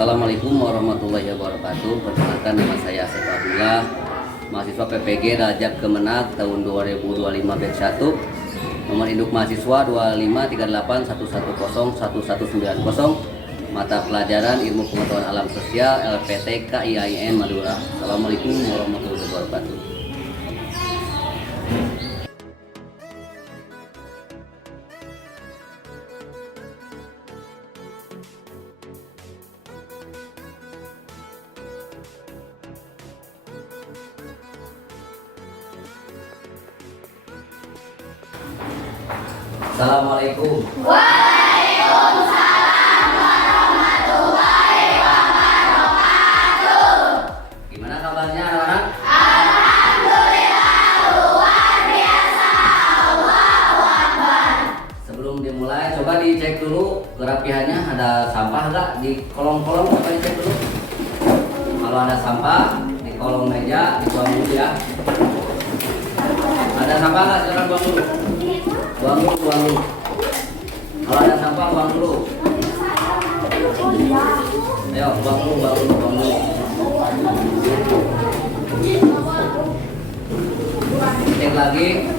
Assalamualaikum warahmatullahi wabarakatuh. Perkenalkan, nama saya Asep Abdullah, mahasiswa PPG Rajab Kemenag tahun 2025 batch 1. Nomor induk mahasiswa 253811011990. Mata pelajaran Ilmu Pengetahuan Alam Sosial LPT KIAIN Madura. Assalamualaikum warahmatullahi wabarakatuh. Assalamualaikum. Waalaikumsalam warahmatullahi wabarakatuh. Gimana kabarnya anak-anak? Alhamdulillah luar biasa. Allahu Akbar. Sebelum dimulai, coba dicek dulu kerapihannya. Ada sampah nggak di kolong-kolong? Coba dicek dulu. Kalau ada sampah di kolong meja, dibuang dulu ya. Ada sampah nggak? Silakan buang dulu. Buang dulu. Kalau ada sampah, buang dulu. Ayo, buang dulu. Cek lagi.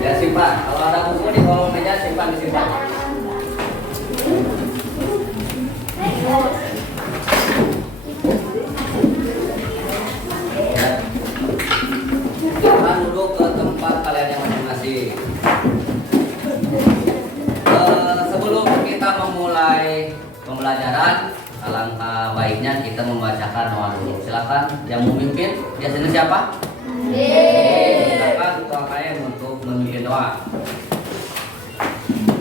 Ya, simpan. Kalau ada buku di kolong meja, disimpan. Jangan duduk ke tempat kalian yang masing-masing. Sebelum kita memulai pembelajaran, alangkah baiknya kita membacakan doa dulu. Silakan yang memimpin, biasanya siapa? Silakan ketua KM untuk memimpin doa.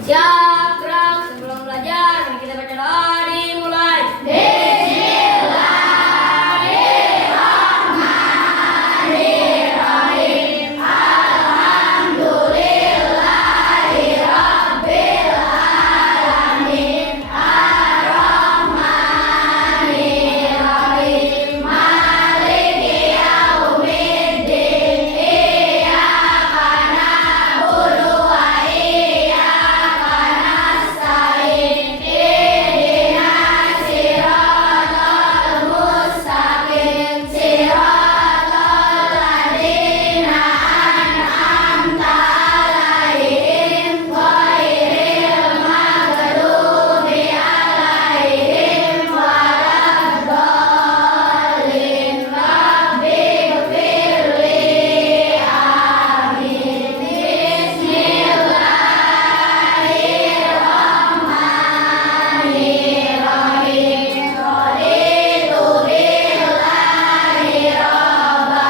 Siap, gerak. Sebelum belajar, mari kita baca doa dimulai. Bismillahirrahmanirrahim. Alhamdulillahirabbil alamin. Arrahmanirrahim. Maliki yaumiddin. Iyyaka na'budu wa iyyaka nasta'in. Ihdinas siratal mustaqim. Siratal ladzina an'amta 'alaihim ghairil maghdubi 'alaihim waladdallin. Rabbighfirli. Amin. Bismillahirrahmanirrahim. Raditu billahi rabba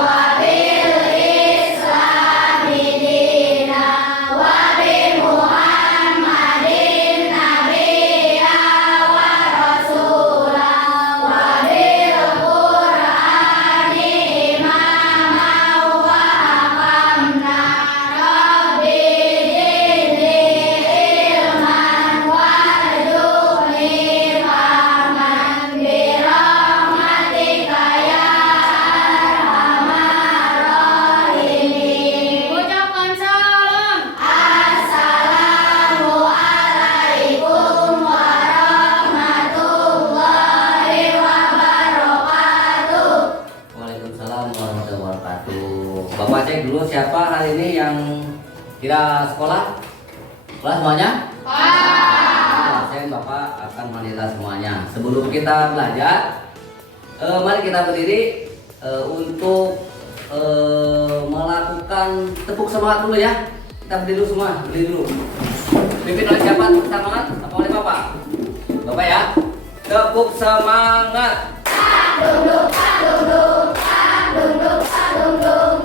wa bil islami dina wa bi Muhammadin nabiyya wa rasula wa bil Qur'ani imama wa aqamna. Rabbi zidni ilman warzuqni fahman birahmatika ya arhamar rahimin. Ucapkan salam. Assalamualaikum warahmatullahi wabarakatuh. Waalaikumsalam warahmatullahi wabarakatuh. Bapak cek dulu siapa hari ini yang tidak sekolah? Sekolah semuanya? Saya Bapak akan menilai semuanya. Sebelum kita belajar, mari kita berdiri untuk melakukan tepuk semangat dulu ya. Kita berdiri dulu semua, berdiri dulu. Pimpin oleh siapa? Tepuk semangat? Apa oleh Bapak? Bapak ya. Tepuk semangat. Duduk, duduk, duduk, duduk,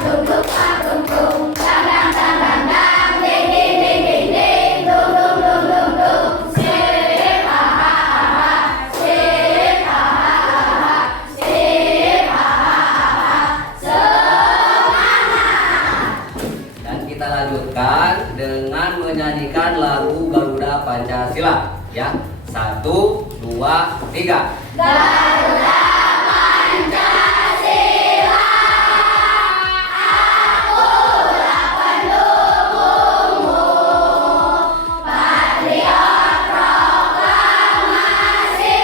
duduk, duduk, dang, dang, dang, dang, ding, ding, ding, ding, ding, dum, dum, dum, dum, dum. Sip, ha, ha, ha, sip, ha, ha, ha, sip, ha, ha, ha, semangat. Dan kita lanjutkan dengan menyanyikan lagu Garuda Garuda Pancasila. Ya, 1, 2, 3. Garuda Pancasila, akulah pendukungmu, patriot proklamasi,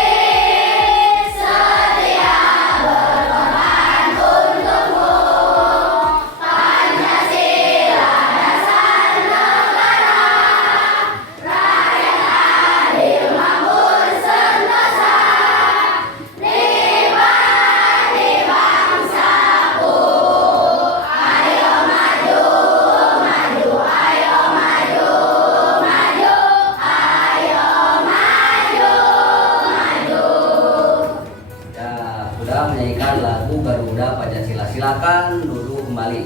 setia berkorban untukmu. Pancasila dasar negara, rakyat adil makmur sentosa, nikmati bangsaku. Ayo maju, maju, ayo maju, maju, ayo maju, maju. Ya, sudah menyanyikan lagu Garuda Pancasila. Silakan duduk kembali.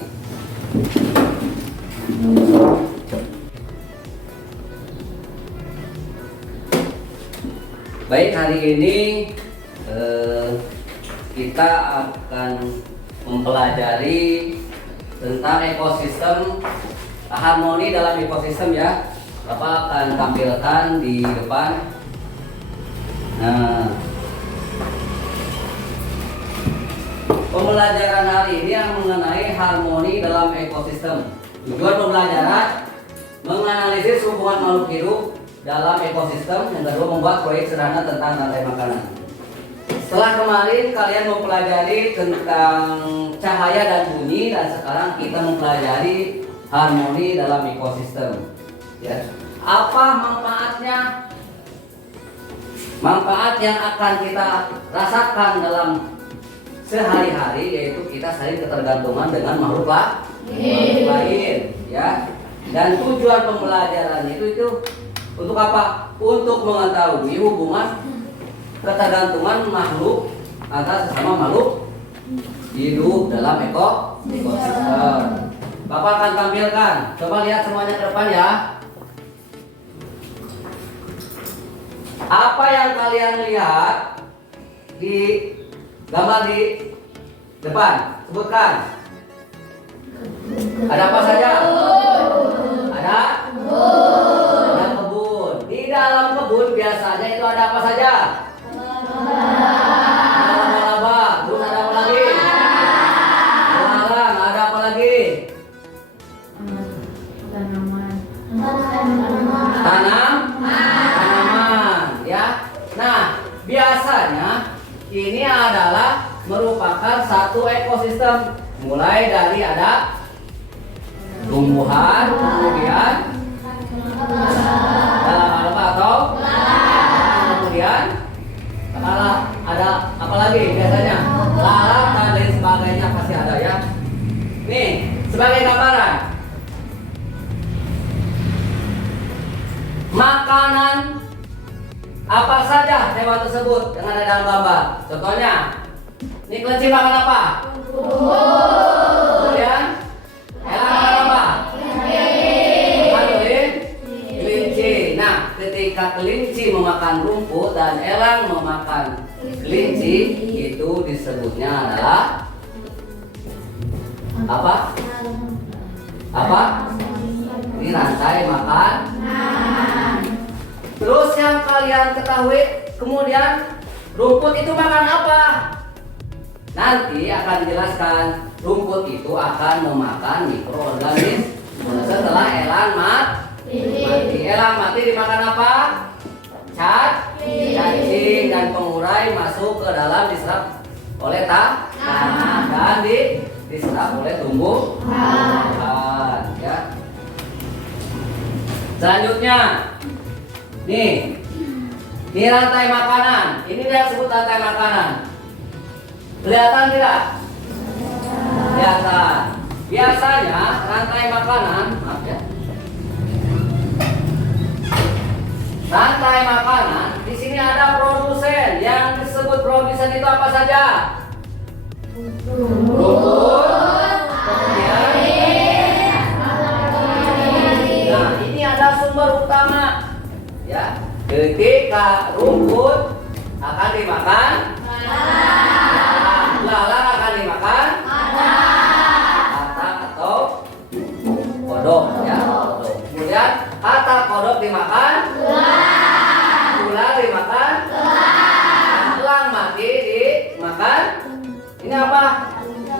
Baik, hari ini kita akan mempelajari tentang ekosistem, harmoni dalam ekosistem ya. Bapak akan tampilkan di depan. Nah, pembelajaran hari ini yang mengenai harmoni dalam ekosistem. Tujuan pembelajaran menganalisis hubungan makhluk hidup dalam ekosistem. Yang kedua, membuat proyek sederhana tentang rantai makanan. Setelah kemarin kalian mempelajari tentang cahaya dan bunyi, dan sekarang kita mempelajari harmoni dalam ekosistem. Ya. Apa manfaatnya? Manfaat yang akan kita rasakan dalam sehari-hari yaitu kita saling ketergantungan dengan makhluk lain, ya. Dan tujuan pembelajaran itu untuk apa? Untuk mengetahui hubungan ketergantungan makhluk antara sesama makhluk hidup dalam ekosistem. Bapak akan tampilkan. Coba lihat semuanya ke depan ya. Apa yang kalian lihat di gambar di depan? Sebutkan. Ada apa saja? Ada? Ada kebun. Di dalam kebun biasanya itu ada apa saja? Laba-laba. Terus ada apa lagi? Belalang. Ada apa lagi? Tanaman, ya. Nah, biasanya ini adalah merupakan satu ekosistem. Mulai dari ada tumbuhan, kemudian laba-laba atau kemudian ada apa lagi biasanya? Lalat dan lain sebagainya pasti ada ya. Nih, sebagai gambaran. Makanan apa saja hewan tersebut yang ada dalam gambar? Contohnya, ini kelinci makan apa? Kemudian, elang makan apa? Makan kelinci. Nah, ketika kelinci memakan rumput dan elang memakan kelinci, itu disebutnya adalah apa? Apa? Ini rantai makan. Terus yang kalian ketahui, kemudian rumput itu makan apa? Nanti akan dijelaskan. Rumput itu akan memakan mikroorganisme. Setelah elang mati. Elang mati dimakan apa? Cacing dan pengurai masuk ke dalam, diserap oleh tanah dan diserap oleh tumbuhan. Ya. Selanjutnya, nih, ini rantai makanan. Ini dia sebut rantai makanan. Kelihatan tidak? Kelihatan. Biasanya rantai makanan, maaf ya. Rantai makanan, di sini ada produsen. Yang disebut produsen itu apa saja? Rumput. Kemudian, nah ini ada sumber utama. Ya, ketika rumput akan dimakan, lalang akan dimakan, katak atau kodok, ya. Kemudian katak kodok dimakan,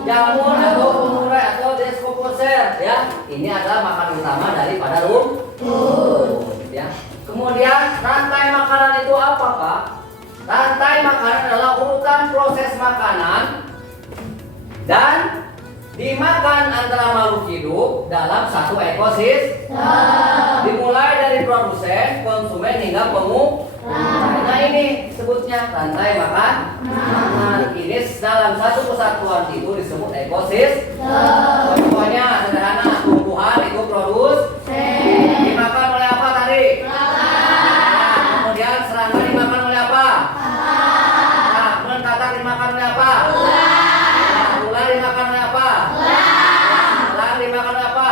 jamur atau pengurai atau deskomposer ya. Ini adalah makanan utama daripada rumput ya. Kemudian rantai makanan itu apa, Pak? Rantai makanan adalah urutan proses makanan dan dimakan antara makhluk hidup dalam satu ekosistem. Dimulai dari produsen, konsumen hingga pengusaha. Nah ini sebutnya rantai makan. Ini dalam satu kesatuan itu disebut ekosistem. Contohnya sederhana, tumbuhan itu dimakan oleh apa tadi? Kemudian serangga dimakan oleh apa? Kemudian katak dimakan oleh apa? Ular dimakan oleh apa? Elang dimakan oleh apa?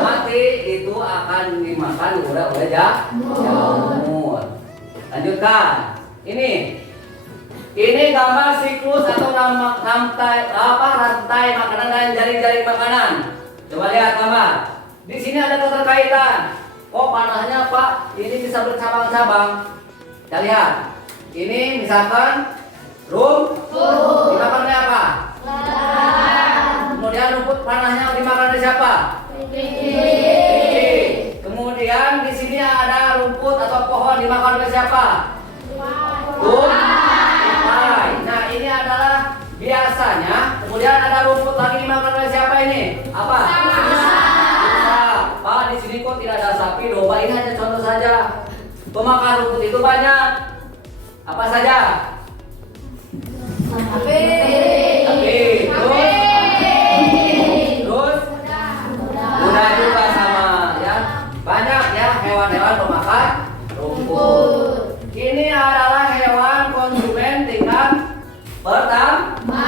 Mati itu akan dimakan oleh jamur. Lanjutkan. Ini gambar siklus atau rantai makanan dan jaring-jaring makanan. Coba lihat gambar. Di sini ada keterkaitan. Oh panahnya Pak, ini bisa bercabang-cabang. Kita lihat. Ini misalkan rumput dimakan oleh apa? Kemudian rumput panahnya dimakan oleh siapa? Kemudian di sini ada rumput atau pohon dimakan oleh siapa? Tumpai. Nah ini adalah biasanya. Kemudian ada rumput lagi dimakan oleh siapa ini? Apa? Pak di sini kok tidak ada sapi, domba. Ini hanya contoh saja. Pemakan rumput itu banyak. Apa saja? Sapi. Terus kuda juga sama ya. Banyak ya hewan-hewan pemakan rumput. Ini adalah hewan konsumen tingkat pertama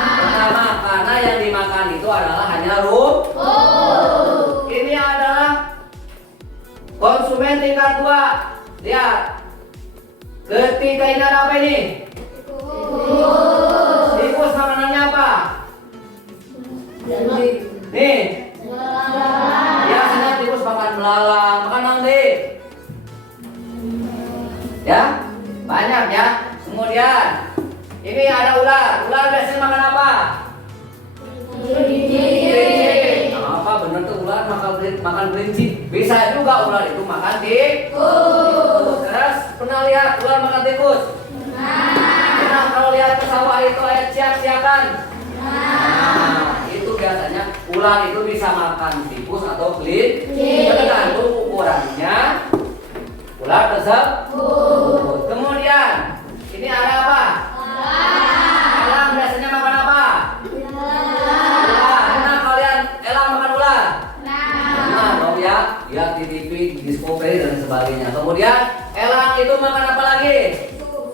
karena yang dimakan itu adalah hanya rumput. Ini adalah konsumen tingkat 2. Lihat. Ketika ini ada apa ini? Tikus makanannya apa? Nih. Biasanya tikus makan belalang, makan anggrek. Ya, banyak ya. Kemudian ini ada ular. Ular biasanya makan apa? Kelinci. Apa benar tuh ular makan kelinci? Bisa juga ular itu makan tikus. Terus pernah lihat ular makan tikus? Pernah kalau lihat ke sawah itu ayat siak-siakan? Itu biasanya ular itu bisa makan tikus atau kelinci. Tergantung ukurannya ular tersebut. Kemudian ini ada apa? Elang biasanya makan apa? Ular. Pernah kalian elang makan ular? Nah, dong ya, lihat di TV, di Discovery dan sebagainya. Kemudian elang itu makan apa lagi?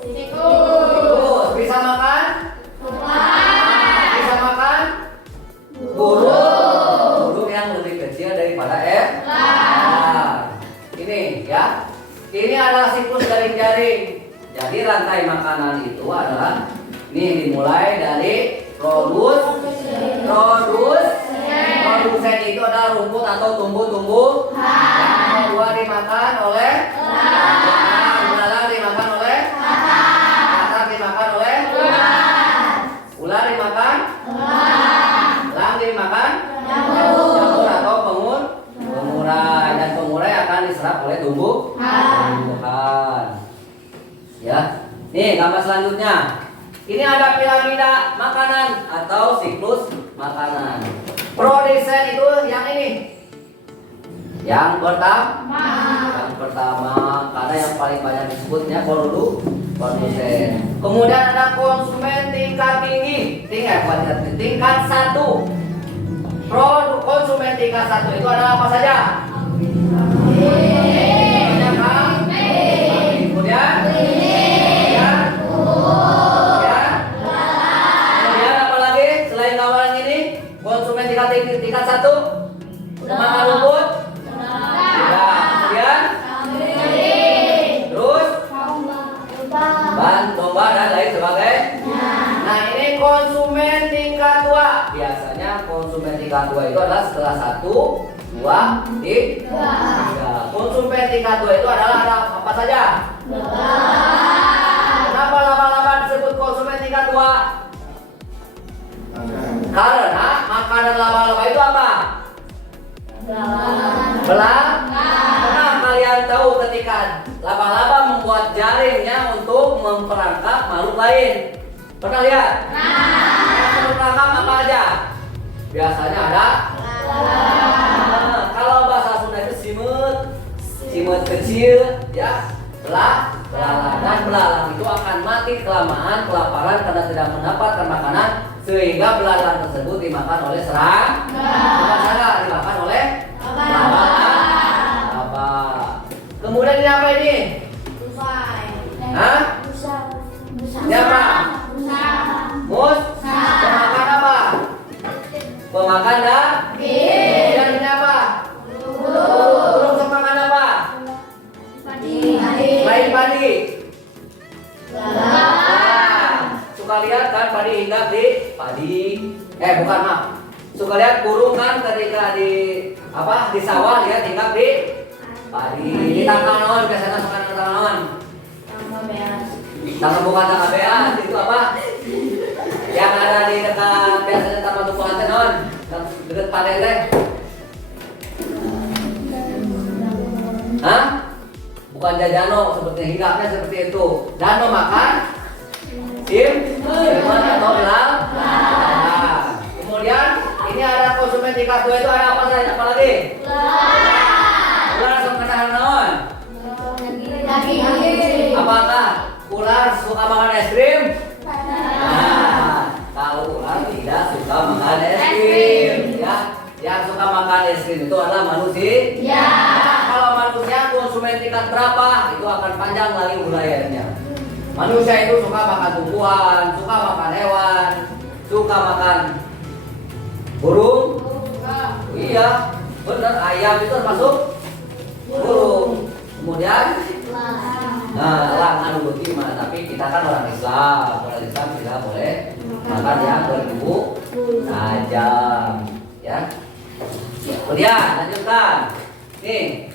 Tikus. Bisa makan? Bisa makan? Burung yang lebih kecil daripada elang. Ini ya. Ini adalah siklus jaring-jaring. Jadi rantai makanan itu adalah dimulai dari produsen itu adalah rumput atau tumbuh-tumbuh. Yang kedua dimakan oleh belalang dimakan oleh katak dimakan oleh ular dimakan elang dimakan jamur atau pengurai dan pengurai akan diserap oleh tumbuhan. Ya, nih gambar selanjutnya. Ini ada piramida makanan atau siklus makanan. Produsen itu yang ini. Yang pertama karena yang paling banyak disebutnya produsen. Kemudian ada konsumen tingkat tinggi. Tingkat 1. Konsumen tingkat 1 itu adalah apa saja? Kemudian apa lagi selain kawalan ini? Konsumen tingkat 1 makan rumput. Kemudian terus domba dan lain sebagainya. Nah ini konsumen tingkat 2. Biasanya konsumen tingkat 2 itu adalah setelah 1, 2, 3. Konsumen tingkat 2 itu adalah ada apa saja? Kenapa laba-laba disebut konsumen tingkat 2? Karena makanan laba-laba itu apa? Belang. Pernah kalian tahu ketika laba-laba membuat jaringnya untuk memperangkap makhluk lain? Pernah lihat? Memperangkap apa aja? Biasanya ada. Kalau bahasa Sunda itu simut kecil, ya. Belalang dan belalang itu akan mati kelamaan kelaparan karena tidak mendapatkan makanan, sehingga belalang tersebut dimakan oleh serang. Bukan dimakan oleh laba. Kemudian ini apa ini? Hah? Ini apa? Mus? Pemakan apa? Pemakan daging. Dan ini apa? Burung pemakan apa? Lain padi. Suka lihat kan padi hinggap di padi. Bukan maaf. Suka lihat burung kan ketika di apa di sawah lihat hinggap di padi. Di tangkal naon biasanya suka tangkal naon. Tangkal bukan tangkal beas itu apa? Yang ada di dekat biasanya taman tumbuhan naon. Dekat panen teh. Hah? Bukan jajano seperti hinggapnya seperti itu. Dano makan simpan atau belang. Kemudian ini ada konsumen tingkat 2 itu ada apa saja? Apa lagi? Ular suka makan naon? Apakah ular suka makan es krim? Kalau ular tidak suka makan es krim, ya. Yang suka makan es krim itu adalah manusia. Kalau manusia konsumen tingkat berapa? Itu akan panjang lagi uraiannya. Manusia itu suka makan tumbuhan, suka makan hewan, suka makan burung. Iya, benar. Ayam itu termasuk burung. Kemudian, elang anu beuki mah, tapi kita kan orang Islam. Orang Islam tidak boleh makan yang berbau tajam, ya. Kemudian lanjutkan. Nih.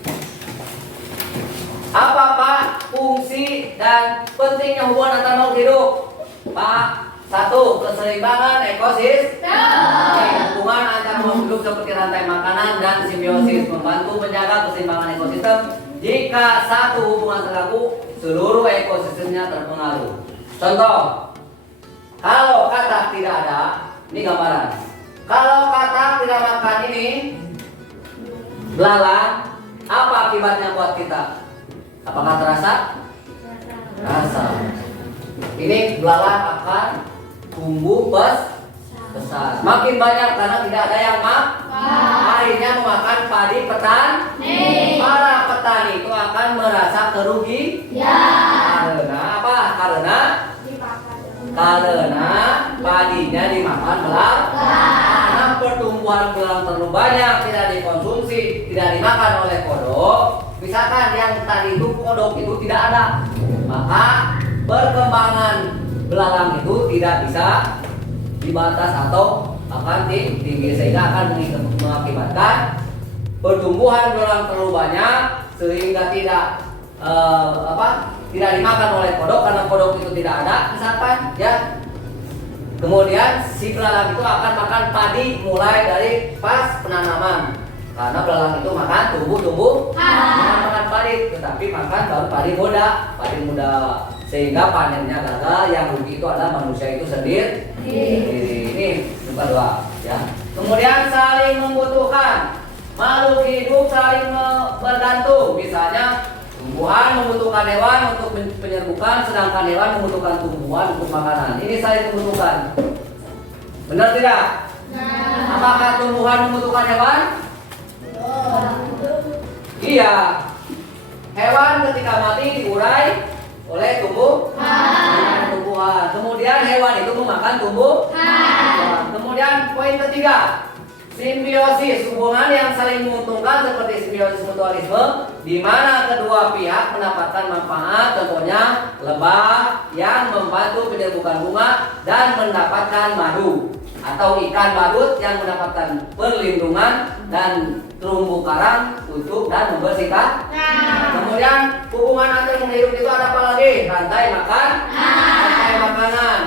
Apa Pak fungsi dan pentingnya hubungan antar makhluk hidup? Pak, 1. Keseimbangan ekosistem. Hubungan antar makhluk hidup seperti rantai makanan dan simbiosis membantu menjaga keseimbangan ekosistem. Jika satu hubungan terganggu, seluruh ekosistemnya terpengaruh. Contoh, kalau katak tidak ada, ini gambaran. Kalau katak tidak makan ini, belalang, apa akibatnya buat kita? Apakah terasa? Terasa. Ini belalang akan tumbuh besar. Makin banyak karena tidak ada yang akhirnya memakan padi petani. Para petani itu akan merasa kerugian. Karena apa? Karena padinya dimakan belalang. Karena pertumbuhan belalang terlalu banyak, tidak dikonsumsi, tidak dimakan oleh kodok. Misalkan yang tadi itu kodok itu tidak ada, maka perkembangan belalang itu tidak bisa dibatas atau akan tinggi sehingga akan mengakibatkan pertumbuhan belalang terlalu banyak sehingga tidak tidak dimakan oleh kodok karena kodok itu tidak ada misalkan, ya. Kemudian si belalang itu akan makan padi mulai dari pas penanaman. Karena belalang itu makan tumbuh makan padi, tetapi makan baru padi muda, sehingga panennya gagal. Yang rugi itu adalah manusia itu sendiri. Ini nomor 2, ya. Kemudian saling membutuhkan, makhluk hidup saling bergantung. Misalnya tumbuhan membutuhkan hewan untuk penyerbukan, sedangkan hewan membutuhkan tumbuhan untuk makanan. Ini saling membutuhkan. Benar tidak? Apakah tumbuhan membutuhkan hewan? Iya. Hewan ketika mati diurai oleh tumbuhan. Kemudian hewan itu memakan tumbuhan. Kemudian poin ketiga, simbiosis, hubungan yang saling menguntungkan seperti simbiosis mutualisme, di mana kedua pihak mendapatkan manfaat. Contohnya lebah yang membantu penyerbukan bunga dan mendapatkan madu, atau ikan badut yang mendapatkan perlindungan dan terumbu karang untuk dan membersihkan. Kemudian hubungan antar makhluk hidup itu ada apa lagi? Rantai makanan.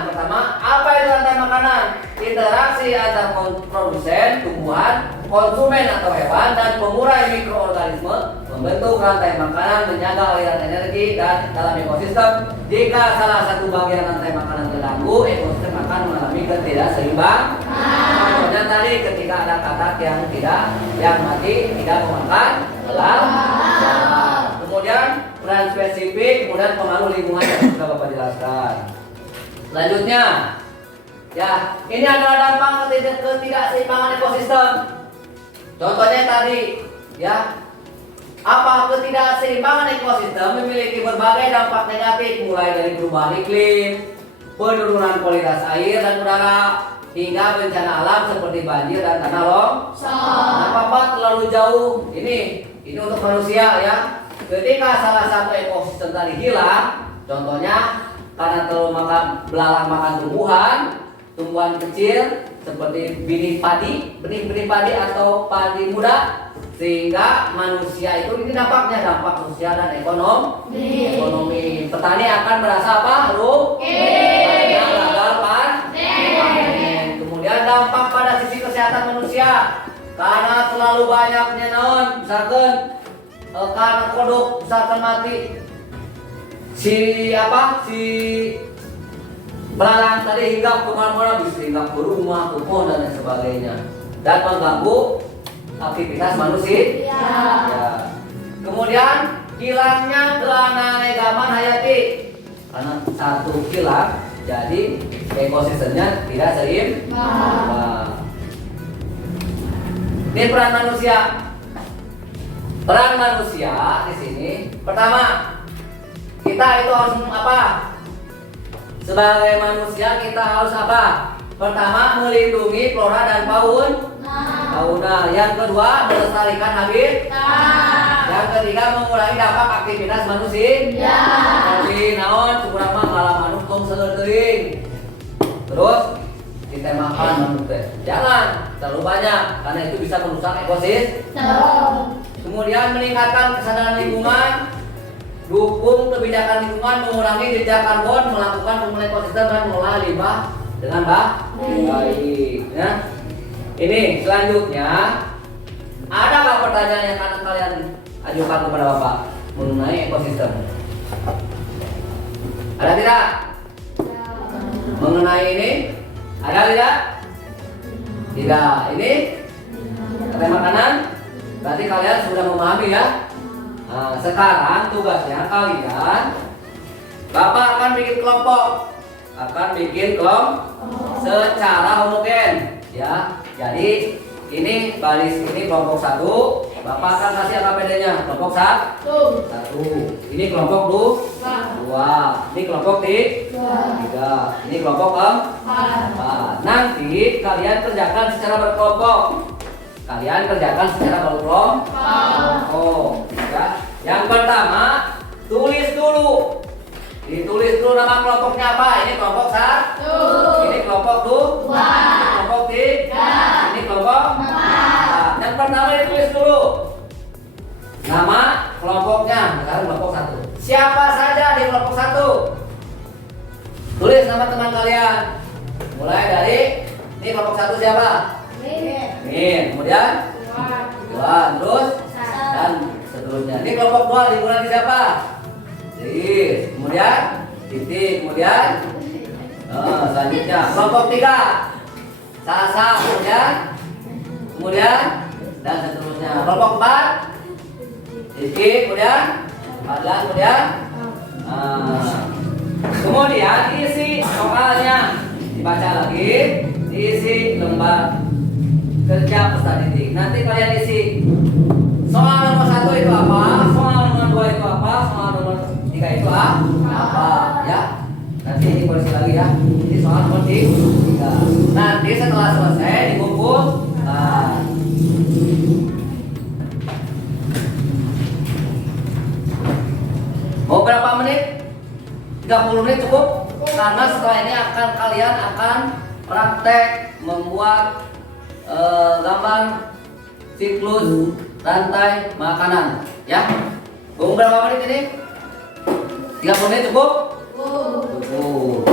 Pertama, apa itu rantai makanan? Di interaksi antara produsen tumbuhan, konsumen atau hewan, dan pengurai mikroorganisme membentuk rantai makanan, menjaga aliran energi dan dalam ekosistem. Jika salah satu bagian rantai makanan terganggu, ekosistem akan mengalami ketidakseimbangan. Contohnya tadi ketika ada katak yang mati tidak memakan elang. Kemudian peran spesifik, kemudian pengaruh lingkungan yang sudah Bapak jelaskan. Selanjutnya, ya, ini adalah dampak ketidakseimbangan ekosistem. Contohnya tadi, ya, apa ketidakseimbangan ekosistem memiliki berbagai dampak negatif, mulai dari perubahan iklim, penurunan kualitas air dan udara, hingga bencana alam seperti banjir dan tanah longsor. Apa terlalu jauh? Ini untuk manusia, ya. Ketika salah satu ekosistem tadi hilang, contohnya karena terlalu belalang makan tumbuhan kecil seperti benih padi atau padi muda, sehingga manusia itu ini dampak sosial dan ekonomi. Petani akan merasa apa? Rugi. Gagal panen. Kemudian dampak pada sisi kesehatan manusia, karena terlalu banyaknya misalkan karena kodok misalkan mati, si belalang tadi hinggap kemana-mana, bisa hinggap ke rumah, ke pohon dan lain sebagainya, dan mengganggu aktivitas manusia. Ya. Kemudian hilangnya keanekaragaman hayati, karena satu hilang, jadi ekosistemnya tidak seimbang. Ini peran manusia. Peran manusia di sini, pertama, kita itu harus apa? Sebagai manusia kita harus apa? Pertama, melindungi flora dan fauna. Yang kedua, melestarikan habitat. Yang ketiga, mengurangi dampak aktivitas manusia. Seperti naon, kurang malah manuk tong seger. Terus kita makan manuk teh. Jangan terlalu banyak, karena itu bisa merusak ekosistem. Kemudian meningkatkan kesadaran lingkungan, dukung kebijakan lingkungan, mengurangi jejak karbon, melakukan pemulihan ekosistem dan mengolah limbah dengan baik. Ya. Ini selanjutnya, adakah pertanyaan yang akan kalian ajukan kepada Bapak mengenai ekosistem? Ada tidak? Mengenai ini, ada tidak? Tidak. Ini rantai makanan. Berarti kalian sudah memahami, ya. Nah, sekarang tugasnya kalian, Bapak akan bikin kelompok, secara homogen, ya. Jadi ini baris ini kelompok 1, Bapak akan kasih AKPD-nya kelompok 1. Ini kelompok 2. Ini kelompok 3. Ini kelompok 4. Nanti kalian kerjakan secara berkelompok. Ya. Yang pertama, tulis dulu. Ditulis dulu nama kelompoknya apa? Ini kelompok 1. Ini kelompok 2. Ini kelompok 3. Ini kelompok 4. Yang pertama ditulis dulu nama kelompoknya. Sekarang kelompok 1. Siapa saja di kelompok 1? Tulis nama teman kalian. Mulai dari ini kelompok 1 siapa? Min. Kemudian Iwan. Terus dan seterusnya. Ini kelompok 2 dimulai dari siapa? Kemudian titik. Kemudian selanjutnya kelompok 3 Sasa. Kemudian dan seterusnya. Kelompok 4 titik. Kemudian 14. Kemudian isi soalnya dibaca lagi, diisi lembar kerja peserta didik. Nanti kalian isi soal nomor 1 itu apa, soal nomor 2 itu apa, soal nomor 3 itu apa, ya. Nanti ini polisi lagi, ya. Ini soal nomor 3. Nanti setelah selesai dikumpul. Mau berapa menit? 30 menit cukup? Karena setelah ini kalian akan praktek membuat gambar siklus rantai makanan, ya. Mau berapa menit ini? 30 menit cukup? Cukup.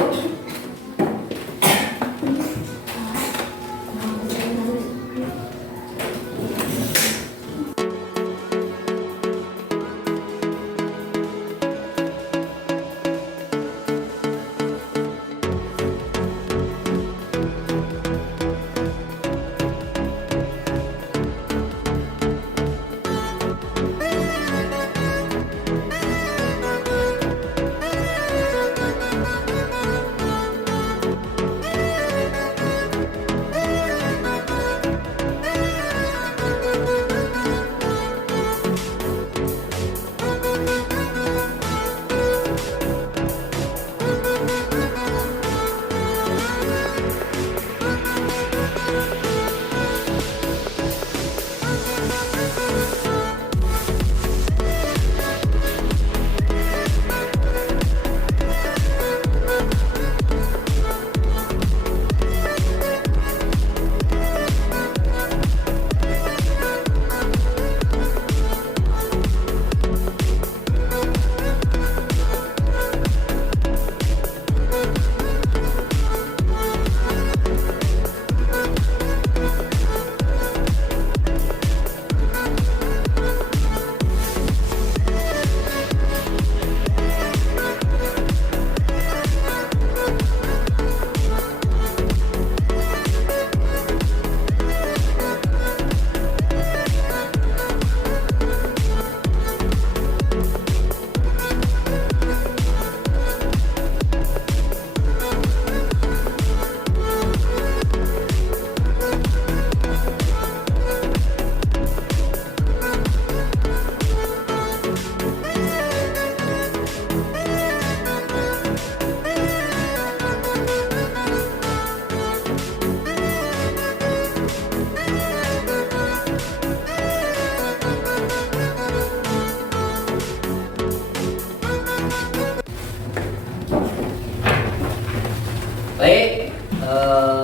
Baik,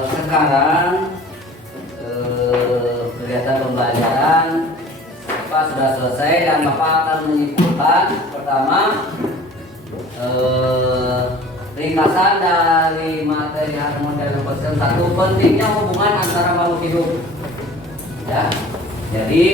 sekarang kegiatan pembelajaran Bapak sudah selesai dan Bapak akan menyimpulkan pertama ringkasan dari materi harmoni dan ekosistem. Satu, pentingnya hubungan antara makhluk hidup. Ya, jadi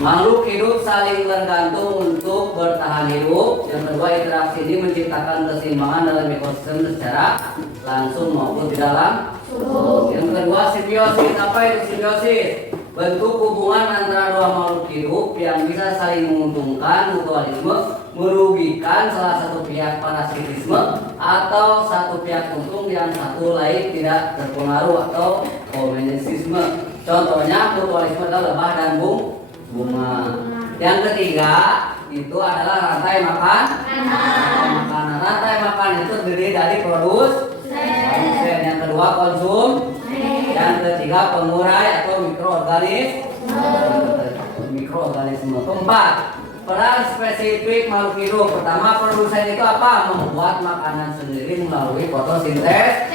makhluk hidup saling bergantung untuk bertahan hidup. Yang kedua, interaksi ini menciptakan keseimbangan dalam ekosistem secara langsung maupun di dalam suhu. Yang kedua, simbiosis. Apa itu simbiosis? Bentuk hubungan antara dua makhluk hidup yang bisa saling menguntungkan, mutualisme, merugikan salah satu pihak parasitisme, atau satu pihak untung yang satu lain tidak terpengaruh, atau komunisisme. Contohnya mutualisme adalah lebah dan bunga. Yang ketiga itu adalah rantai makan. Rantai makan itu terdiri dari produsen. Yang kedua konsum. Yang ketiga pengurai atau mikroorganisme. Keempat, peran spesifik makhluk hidup. Pertama, produsen itu apa? Membuat makanan sendiri melalui fotosintesis.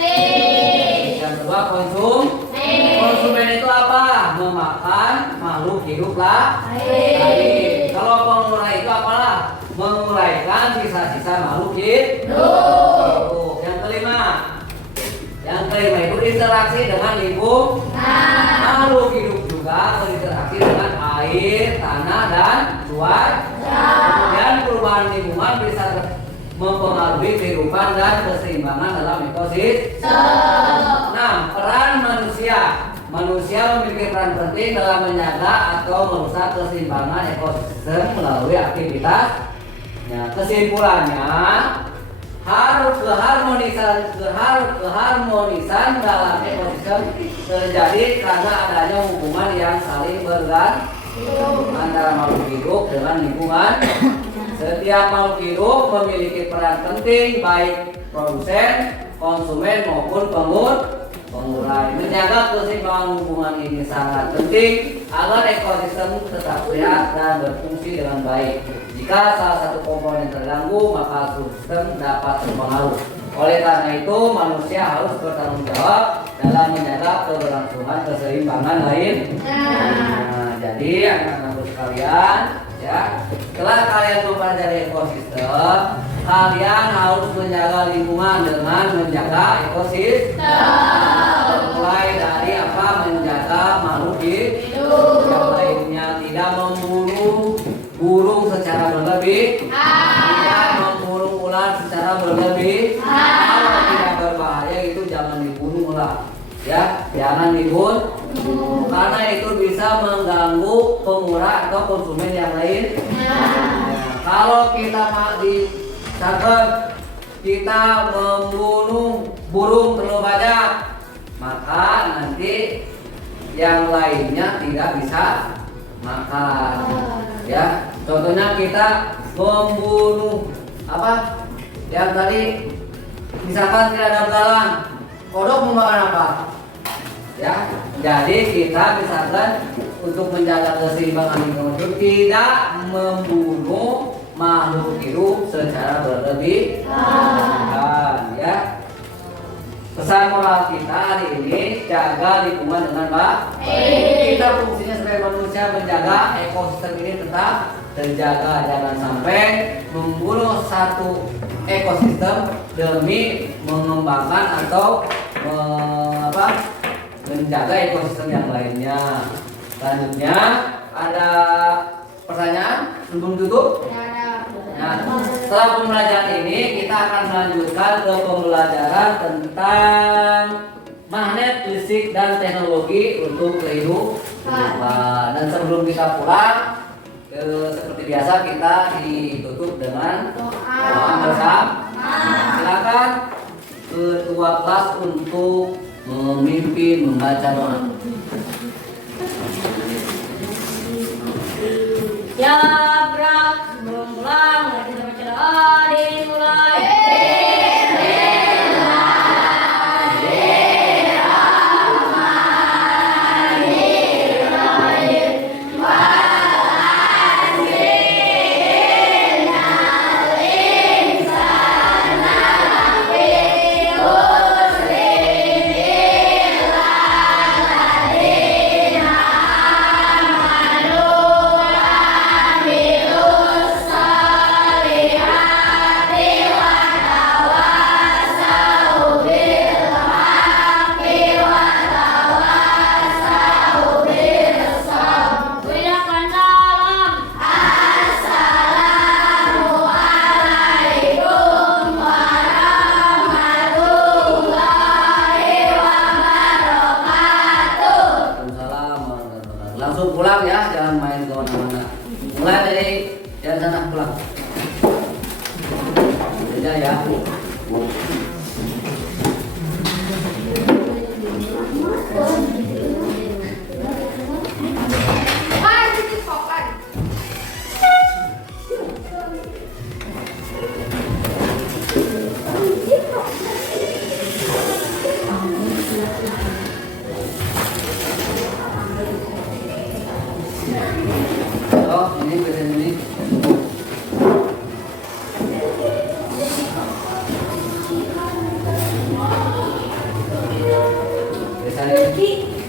Yang kedua, konsumen itu apa? Memakan makhluk hidup lain. Kalau pengurai itu apalah? Menguraikan sisa-sisa makhluk hidup. Yang kelima itu interaksi dengan lingkungan. Makhluk hidup juga berinteraksi dengan air, tanah, dan cuaca. Kemudian perubahan lingkungan bisa mempengaruhi kehidupan dan keseimbangan dalam ekosistem. Nah, peran manusia. Manusia memiliki peran penting dalam menjaga atau merusak keseimbangan ekosistem melalui aktivitasnya. Kesimpulannya, keharmonisan dalam ekosistem terjadi karena adanya hubungan yang saling bergantung antara makhluk hidup dengan lingkungan. Setiap makhluk hidup memiliki peran penting, baik produsen, konsumen maupun pengurai. Menjaga keseimbangan hubungan ini sangat penting agar ekosistem tetap sehat dan berfungsi dengan baik. Jika salah satu komponen terganggu, maka sistem dapat terpengaruh. Oleh karena itu, manusia harus bertanggung jawab dalam menjaga keberlangsungan keseimbangan lain. Jadi anak-anakku sekalian, ya, setelah kalian mempelajari ekosistem, kalian harus menjaga lingkungan dengan menjaga ekosistem. Mulai dari apa? Menjaga makhluk hidup. Yang lainnya, tidak membunuh burung secara berlebih, tidak membunuh ular secara berlebih. Kalau tidak berbahaya itu jangan dibunuh lah, ya, jangan dibunuh, karena itu bisa mengganggu pengurai atau konsumen yang lain. Kalau kita kita membunuh burung terlalu banyak, maka nanti yang lainnya tidak bisa makan. Ya, contohnya kita membunuh apa? Yang tadi misalkan tidak ada belalang, kodok mau makan apa? Ya, jadi kita misalkan untuk menjaga keseimbangan lingkungan hidup tidak membunuh makhluk hidup secara berlebih. Ya. Pesan moral kita hari ini, jaga lingkungan dengan baik. Kita fungsinya sebagai manusia menjaga ekosistem ini tetap terjaga. Jangan sampai membunuh satu ekosistem demi mengembangkan atau menjaga ekosistem yang lainnya. Selanjutnya ada pertanyaan sebelum tutup? Nah, setelah pembelajaran ini kita akan melanjutkan ke pembelajaran tentang magnet, fisik, dan teknologi untuk kehidupan. Dan sebelum kita pulang, seperti biasa kita ditutup dengan doa bersama. Silakan ketua kelas untuk memimpin membaca doa. Ya, berat sebelum pulang, kita baca doa dimulai. Oh langsung pulang ya, jangan main ke mana-mana. Mulai dari sana pulang. Beda ya. Oh, ini present ini. Present ini.